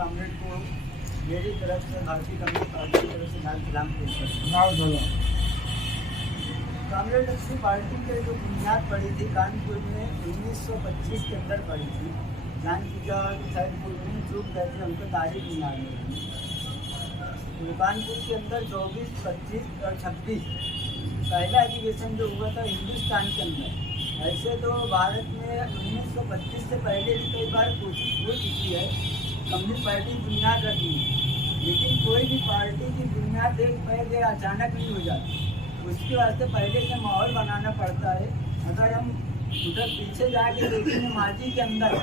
Comrade को मेरी तरफ से भारतीय कम्युनिस्ट पार्टी की तरफ से लाल सलाम पेश करता हूं। कामरेड अपनी पार्टी के जो बुनियाद पड़ी थी कानपुर में 1925 के अंदर पड़ी थी। जान की शायद पूर्वी चूक गए थे, हमको तारीख नहीं आ रही। तो कानपुर के अंदर 24, 25 और 26 पहला एजुकेशन जो हुआ था हिंदुस्तान के अंदर। ऐसे तो भारत में 1925 से पहले भी कई बार कोशिश हो चुकी है कम्युनिस्ट पार्टी की बुनियाद रखनी, लेकिन कोई भी पार्टी की बुनियाद एक पैर अचानक नहीं हो जाती। उसके वास्ते पहले से माहौल बनाना पड़ता है। अगर हम उधर पीछे जाके देखेंगे माजी के अंदर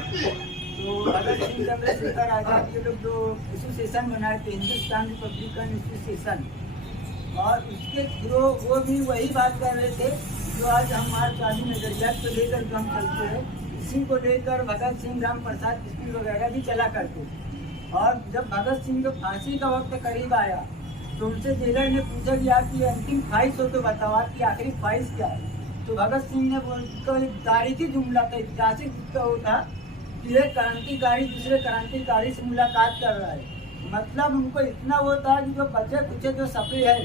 तो भगत सिंह, चंद्रशेखर आजाद ये लोग जो एसोसिएशन बनाए थे हिंदुस्तान रिपब्लिकन एसोसिएशन, और उसके थ्रू वो भी वही बात कर रहे थे जो आज हमारे चालू नजरियात को लेकर हम चलते हैं। इसी को लेकर भगत सिंह, राम प्रसाद बिस्मिल वगैरह भी चला करते। और जब भगत सिंह को फांसी का वक्त करीब आया तो उनसे जेलर ने पूछा कि आपकी अंतिम ख्वाहिश हो तो बताओ, आपकी आखिरी ख्वाहिश क्या है। तो भगत सिंह ने बोलकर एक तारीखी जुमला था, ऐतिहासिक जिसका वो था कि एक क्रांतिकारी दूसरे क्रांतिकारी से मुलाकात कर रहा है। मतलब उनको इतना वो था कि जो बचे कुचे जो सपे है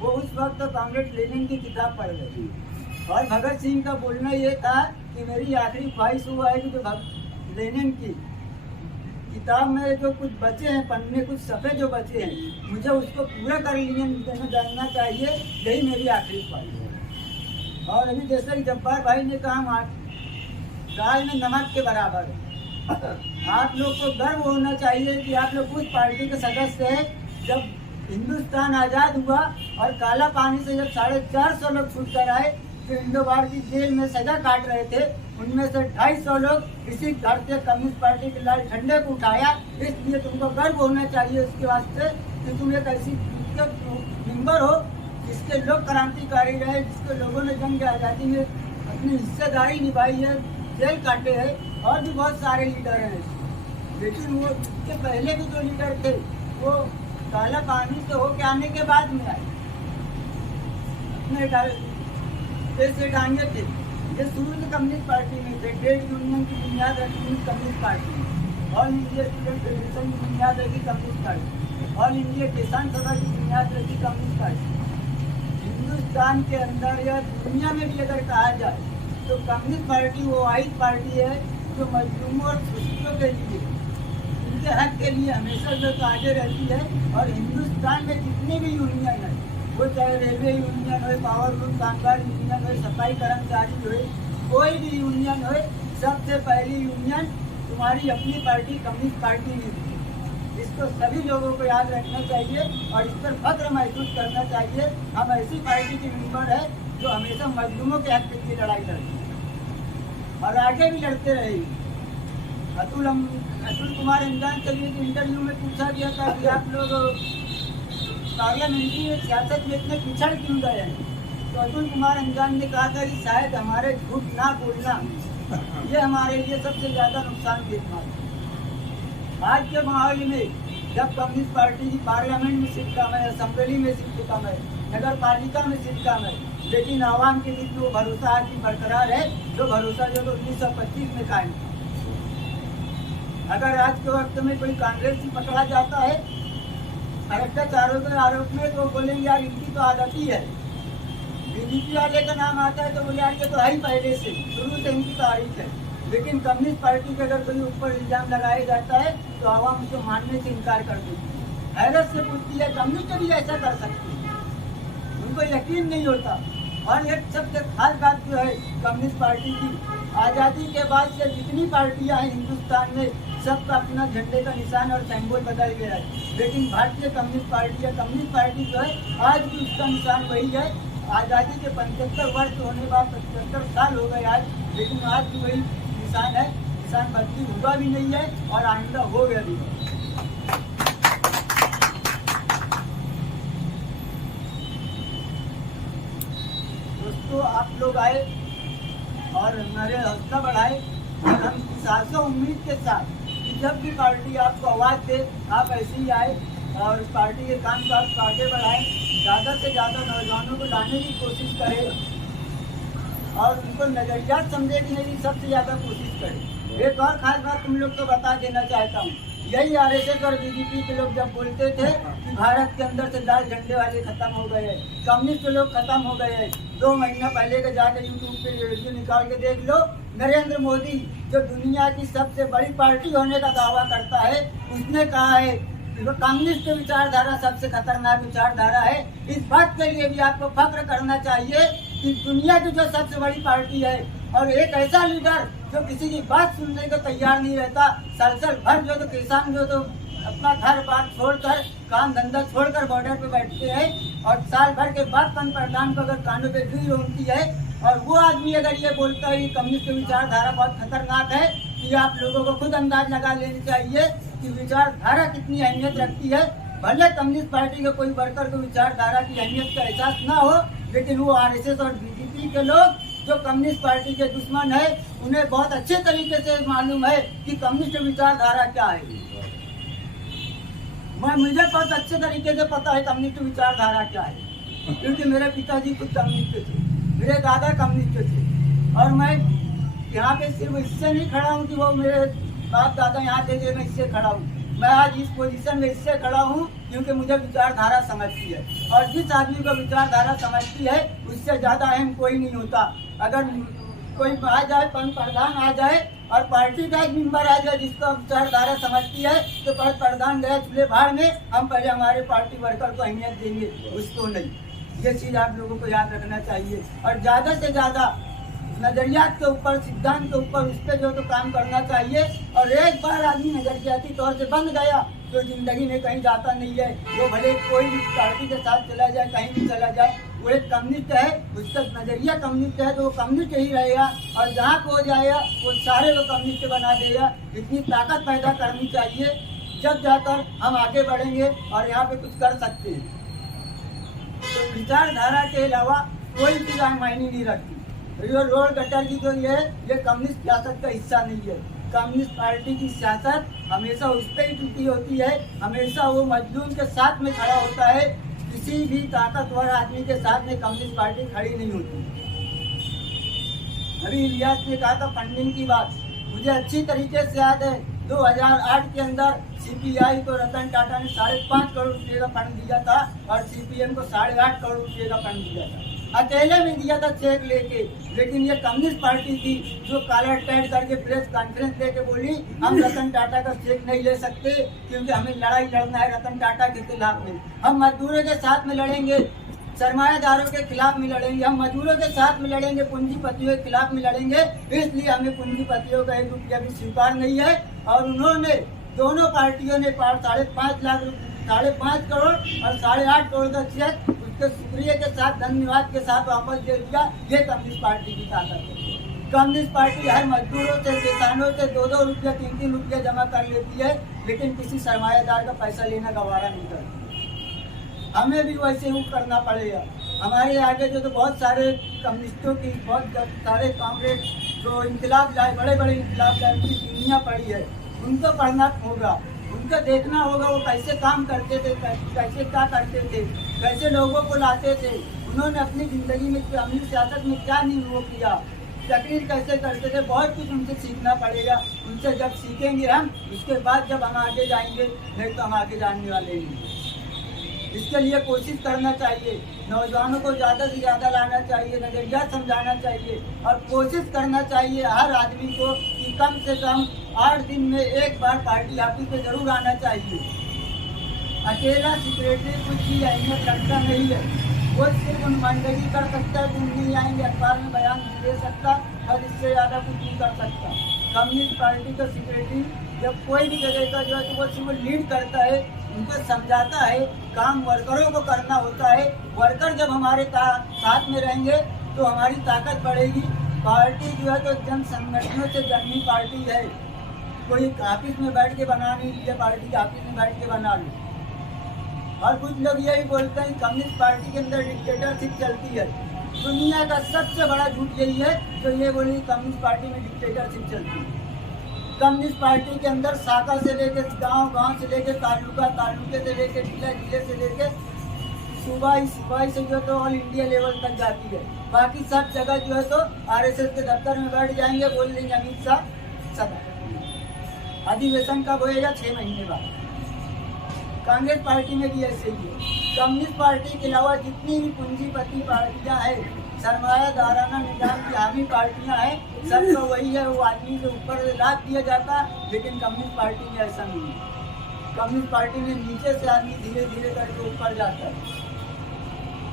वो उस वक्त तो कांग्रेस लेनिन की किताब पढ़ रही थी। और भगत सिंह का बोलना ये था कि मेरी आखिरी ख्वाहिश हुआ है कि जो लेनिन की किताब में जो कुछ बचे हैं पन्ने, कुछ सफ़े जो बचे हैं, मुझे उसको पूरा कर लेना जानना चाहिए, यही मेरी आखिरी ख्वाहिश है। और अभी जैसे कि जब्बार भाई ने कहा दाल में नमक के बराबर है। आप लोग को गर्व होना चाहिए कि आप लोग उस पार्टी के सदस्य हैं जब हिंदुस्तान आज़ाद हुआ और काला पानी से जब 450 लोग छूट कर आए जो इंडोबार की जेल में सजा काट रहे थे, उनमें से 250 लोग इसी भारतीय कम्युनिस्ट पार्टी के लाल झंडे को उठाया। इसलिए तुमको गर्व होना चाहिए इसके वास्ते कि तुम एक ऐसी मेंबर हो जिसके लोग क्रांतिकारी रहे, जिसके लोगों ने जंग आज़ादी में अपनी हिस्सेदारी निभाई है, जेल काटे हैं। और भी बहुत सारे लीडर हैं, लेकिन वो इसके पहले के जो लीडर थे वो काला पानी से होके आने के बाद में आए, अपने से डांगे थे। ये शुरू से कम्युनिस्ट पार्टी में थे। ट्रेड यूनियन की बुनियाद रखी कम्युनिस्ट पार्टी में, ऑल इंडिया स्टूडेंट फेडरेशन की बुनियाद रखी कम्युनिस्ट पार्टी, ऑल इंडिया किसान सभा की बुनियाद रखी कम्युनिस्ट पार्टी। हिंदुस्तान के अंदर या दुनिया में भी अगर कहा जाए तो कम्युनिस्ट पार्टी वो वाहिद पार्टी है जो मजलूमों और शोषितों के लिए, उनके हक के लिए हमेशा जो आगे रहती है। और हिंदुस्तान में जितने भी यूनियन है, वो चाहे रेलवे यूनियन हो, पावर लूम कामगार यूनियन हो, सफाई कर्मचारी हो, कोई भी यूनियन हो, सबसे पहली यूनियन तुम्हारी अपनी पार्टी कम्युनिस्ट पार्टी में थी। इसको सभी लोगों को याद रखना चाहिए और इस पर फख्र महसूस करना चाहिए। हम ऐसी पार्टी के मेंबर है जो हमेशा मजलूमों के हक के लिए लड़ाई लड़ती है और आगे भी लड़ते रहे। अतुल कुमार इंसान के लिए इंटरव्यू में पूछा गया था कि आप लोग पार्लियामेंट्री सियासत में इतने पिछड़ क्यों गए हैं, तो अतुल कुमार अंजान ने कहा था कि शायद हमारे झूठ ना बोलना ये हमारे लिए सबसे ज़्यादा नुकसान देखना है। आज के माहौल में जब कम्युनिस्ट पार्टी की पार्लियामेंट में सीट कम है, असेंबली में सीट कम है, नगर पालिका में सीट कम है, लेकिन आवाम के बीच में वो भरोसा आज भी बरकरार है जो भरोसा जो 1925 में कायम था। अगर आज के वक्त में कोई कांग्रेस से पकड़ा जाता है भ्रष्टाचारों के आरोप में तो बोलेंगे यार इनकी तो आदत ही है। बीजेपी वाले का नाम आता है तो बोले यार ये तो है ही पहले से, शुरू से इनकी तारीफ है। लेकिन कम्युनिस्ट पार्टी के अगर कोई ऊपर इल्जाम लगाया जाता है तो आवाम उसको मानने से इनकार कर देती है, हैरत से पूछती है कम्युनिस्ट भी ऐसा कर सकती है, उनको यकीन नहीं होता। और एक सबसे खास बात जो है कम्युनिस्ट पार्टी की, आज़ादी के बाद से जितनी पार्टियां हैं हिंदुस्तान में सबका अपना झंडे का निशान और सिंबल बदल गया है, लेकिन भारतीय कम्युनिस्ट पार्टी जो है आज भी उसका निशान वही है। आज़ादी के 75 वर्ष होने बाद 75 साल हो गए आज, लेकिन आज भी वही निशान है। निशान बदली हुआ भी नहीं है और आइंदा हो गया भी नहीं। दोस्तों आप लोग आए और हमारे हौसला बढ़ाए और हम सासों उम्मीद के साथ कि जब भी पार्टी आपको आवाज़ दे आप ऐसे ही आए और पार्टी के काम काज को आगे बढ़ाएं, ज़्यादा से ज़्यादा नौजवानों को लाने की कोशिश करें और उनको नज़रियात समझे कि नहीं सबसे ज़्यादा कोशिश करें। एक और ख़ास बात तुम लोग को बता देना चाहता हूँ, यही आरएसएस और बीजेपी के लोग जब बोलते थे कि भारत के अंदर से लाल झंडे वाले खत्म हो गए हैं, कम्युनिस्ट लोग खत्म हो गए हैं, 2 महीना पहले के जाके यूट्यूब पे वीडियो निकाल के देख लो, नरेंद्र मोदी जो दुनिया की सबसे बड़ी पार्टी होने का दावा करता है, उसने कहा है कम्युनिस्ट विचारधारा सबसे खतरनाक विचारधारा है। इस बात के लिए भी आपको फख्र करना चाहिए कि दुनिया की जो सबसे बड़ी पार्टी है और एक ऐसा लीडर जो किसी की बात सुनने को तैयार नहीं रहता, साल भर जो तो किसान जो तो अपना घर बार छोड़कर काम धंधा छोड़कर बॉर्डर पे बैठते हैं और साल भर के बाद पंतप्रधान को अगर कानों पे सुई होती है और वो आदमी अगर ये बोलता है कि कम्युनिस्ट विचारधारा बहुत खतरनाक है, कि आप लोगों को खुद अंदाज लगा लेनी चाहिए कि विचारधारा कितनी अहमियत रखती है। भले कम्युनिस्ट पार्टी के कोई वर्कर को विचारधारा की अहमियत का एहसास ना हो, लेकिन वो आरएसएस और बीजेपी के लोग जो कम्युनिस्ट पार्टी के दुश्मन है, उन्हें बहुत अच्छे तरीके से मालूम है कि कम्युनिस्ट विचारधारा क्या है। मुझे बहुत अच्छे तरीके से पता है कम्युनिस्ट विचारधारा क्या है, क्योंकि मेरे पिताजी खुद कम्युनिस्ट थे, मेरे दादा कम्युनिस्ट थे और मैं यहाँ पे सिर्फ इससे नहीं खड़ा हूँ कि वो मेरे बाप दादा यहाँ थे, मैं इससे खड़ा हूँ। मैं आज इस पोजीशन में इससे खड़ा हूँ क्योंकि मुझे विचारधारा समझती है और जिस आदमी को विचारधारा समझती है उससे ज्यादा अहम कोई नहीं होता। अगर कोई आ जाए, प्रधान आ जाए और पार्टी का एक मेंबर आ जाए जिसको विचारधारा समझती है, तो प्रधान गया चूल्हे भाड़ में, हम पहले हमारे पार्टी वर्कर को अहमियत देंगे, उसको नहीं। ये चीज आप लोगों को याद रखना चाहिए और ज्यादा से ज्यादा नजरियात के ऊपर, सिद्धांत के ऊपर, उस पर जो तो काम करना चाहिए। और एक बार आदमी नजरियाती तौर से बंद गया तो जिंदगी में कहीं जाता नहीं है। वो भले कोई भी पार्टी के साथ चला जाए, कहीं भी चला जाए, वो एक कम्युनिस्ट है, उसका नजरिया कम्युनिस्ट है तो वो कम्युनिस्ट ही रहेगा और जहाँ को जाएगा वो सारे को कम्युनिस्ट बना देगा। इतनी ताकत पैदा करनी चाहिए, जब जाकर हम आगे बढ़ेंगे और यहाँ पे कुछ कर सकते हैं। तो विचारधारा के अलावा कोई चीज मायने नहीं रखती। जो रोड गटर की जो ये कम्युनिस्ट सियासत का हिस्सा नहीं है। कम्युनिस्ट पार्टी की सियासत हमेशा उस पर ही टूटी होती है, हमेशा वो मजलूम के साथ में खड़ा होता है, किसी भी ताकतवर आदमी के साथ में कम्युनिस्ट पार्टी खड़ी नहीं होती। अभी इलियास ने कहा था फंडिंग की बात, मुझे अच्छी तरीके से याद है 2008 के अंदर सीपीआई को रतन टाटा ने 5.5 करोड़ रुपये का फंड दिया था और सीपीएम को 8.5 करोड़ रुपये का फंड दिया था, अकेले में दिया था चेक लेके। लेकिन ये कम्युनिस्ट पार्टी थी जो काला टैग करके प्रेस कॉन्फ्रेंस देके बोली हम रतन टाटा का चेक नहीं ले सकते क्योंकि हमें लड़ाई लड़ना है रतन टाटा के खिलाफ में। हम मजदूरों के साथ में लड़ेंगे, सरमायादारों के खिलाफ में लड़ेंगे, हम मजदूरों के साथ में लड़ेंगे, पूंजीपतियों के खिलाफ में लड़ेंगे। इसलिए हमें पूंजीपतियों का 1 रुपया भी स्वीकार नहीं है। और उन्होंने दोनों पार्टियों ने 5.5 करोड़ और 8.5 करोड़ का चेक उसके शुक्रिया के साथ, धन्यवाद के साथ वापस दे दिया। ये कम्युनिस्ट पार्टी की ताकत है। कम्युनिस्ट पार्टी हर मजदूरों से, किसानों से 2-2 रुपया 3-3 रुपया जमा कर लेती है, लेकिन किसी सरमायादार का पैसा लेना गवारा नहीं करती। हमें भी वैसे ही करना पड़ेगा। हमारे आगे जो तो बहुत सारे कम्युनिस्टों की, बहुत सारे कांग्रेस जो इनकलाब लाए, बड़े बड़े इनकलाब लाए, उनकी दुनिया पड़ी है, उनको पढ़ना होगा, उनको देखना होगा वो कैसे काम करते थे, कैसे क्या करते थे, कैसे लोगों को लाते थे, उन्होंने अपनी ज़िंदगी में अपनी सियासत में क्या नहीं वो किया, तकरीर कैसे करते थे। बहुत कुछ उनसे सीखना पड़ेगा। उनसे जब सीखेंगे हम, उसके बाद जब हम आगे जाएंगे, नहीं तो हम आगे जानने वाले नहीं। इसके लिए कोशिश करना चाहिए, नौजवानों को ज़्यादा से ज़्यादा लाना चाहिए, नजरिया समझाना चाहिए और कोशिश करना चाहिए हर आदमी को कि कम से कम 8 दिन में एक बार पार्टी ऑफिस पे जरूर आना चाहिए। अकेला सेक्रेटरी कुछ भी अहमियत रखता नहीं है, वो सिर्फ नुमाइंदगी कर सकता है, तुम नहीं आएंगे, अखबार में बयान दे सकता और इससे ज़्यादा कुछ नहीं कर सकता। कम्युनिस्ट पार्टी का सेक्रेटरी जब कोई भी जगह का जो है तो वो सिर्फ लीड करता है, उनको समझाता है, काम वर्करों को करना होता है। वर्कर जब हमारे साथ में रहेंगे तो हमारी ताकत बढ़ेगी। पार्टी जो है तो जन संगठनों से जन्मी पार्टी है, कोई ऑफिस में बैठ के बना नहीं लिया, पार्टी के ऑफिस में बैठ के बना ली। और कुछ लोग यही बोलते हैं कम्युनिस्ट पार्टी के अंदर डिक्टेटरशिप चलती है। दुनिया का सबसे बड़ा झूठ यही है जो ये बोली कम्युनिस्ट पार्टी में डिक्टेटरशिप चलती है। कम्युनिस्ट पार्टी के अंदर शाखा से लेके गांव से लेके तालुके से लेके जिले से लेके सूबाई से जो तो ऑल इंडिया लेवल तक जाती है। बाकी सब जगह जो है तो आरएसएस के दफ्तर में बैठ जाएंगे, बोल देंगे अमित शाह सब। अधिवेशन कब होएगा? 6 महीने बाद। कांग्रेस पार्टी में भी ऐसे ही है। कम्युनिस्ट पार्टी के अलावा जितनी भी पूंजीपति पार्टियां हैं, सरमायादाराना निजाम की हामी पार्टियां हैं, सबका वही है, वो आदमी के ऊपर लाद दिया जाता है। लेकिन कम्युनिस्ट पार्टी में ऐसा नहीं है। कम्युनिस्ट पार्टी में नीचे से आदमी धीरे धीरे करके ऊपर जाता है।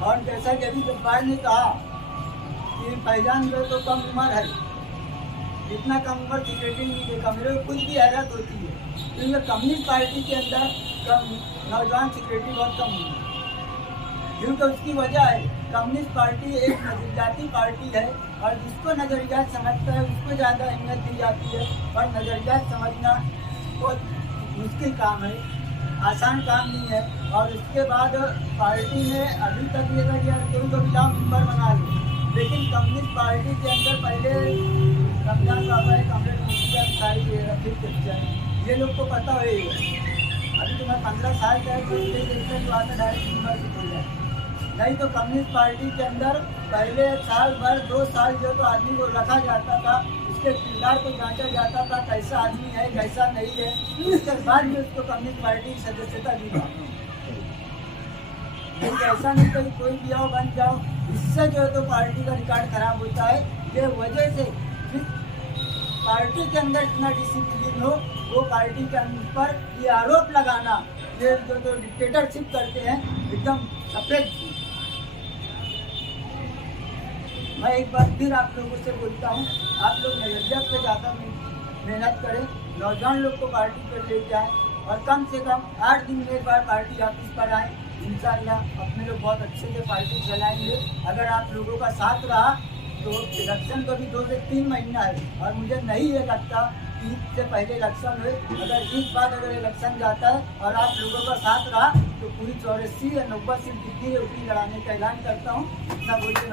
और जैसा कि अभी जब्बार ने कहा कि फैजान में तो कम उम्र है, इतना कम उम्र सिक्योरिटी नहीं देखा। मेरे को खुद भी हैरत होती है क्योंकि कम्युनिस्ट पार्टी के अंदर कम नौजवान सिक्योरिटी बहुत कम हुई है। क्योंकि उसकी वजह है, कम्युनिस्ट पार्टी एक नजरियाती पार्टी है और जिसको नजरियात समझता है उसको ज़्यादा अहमियत दी जाती है। और नजरियात समझना बहुत मुश्किल काम है, आसान काम नहीं है। और उसके बाद पार्टी में अभी तक ये था यार कोई तो बिलाव मेम्बर बना लो, लेकिन कम्युनिस्ट पार्टी के अंदर पहले रमजान बाबा है, कमरेड मुफ्तिया सारी रफीक चचा, ये लोग को पता है। अभी तो मैं 15 साल का है, तो जो आता डायरेक्ट मेम्बर हो जाए। नहीं तो कम्युनिस्ट पार्टी के अंदर पहले साल भर 2 साल जो तो आदमी को रखा जाता था, उसके किरदार को जांचा जाता था, कैसा आदमी है कैसा नहीं है, उसके बाद में उसको कम्युनिस्ट पार्टी की सदस्यता दी जाती है। ऐसा नहीं कि कोई भी आओ बन जाओ, इससे जो है तो पार्टी का रिकॉर्ड खराब होता है। ये वजह से पार्टी के अंदर इतना डिसिप्लिन हो, वो पार्टी के ऊपर ये आरोप लगाना, ये जो तो डिक्टेटरशिप करते हैं, एकदम सफेद। मैं एक बार फिर आप लोगों से बोलता हूँ, आप लोग नजरिया पे ज़्यादा मेहनत करें, नौजवान लोग को पार्टी पर लेके आए और कम से कम 8 दिन में एक बार पार्टी ऑफिस पर आए। इंशाअल्लाह अपने लोग बहुत अच्छे से पार्टी चलाएंगे। अगर आप लोगों का साथ रहा तो इलेक्शन को भी 2 से 3 महीना है और मुझे नहीं ये लगता कि ईद से पहले इलेक्शन हुए। अगर ईद बाद अगर इलेक्शन जाता है और आप लोगों का साथ रहा तो पूरी 84 या 90 सीट जितनी है उतनी लड़ाने का ऐलान करता हूँ। इतना बोल के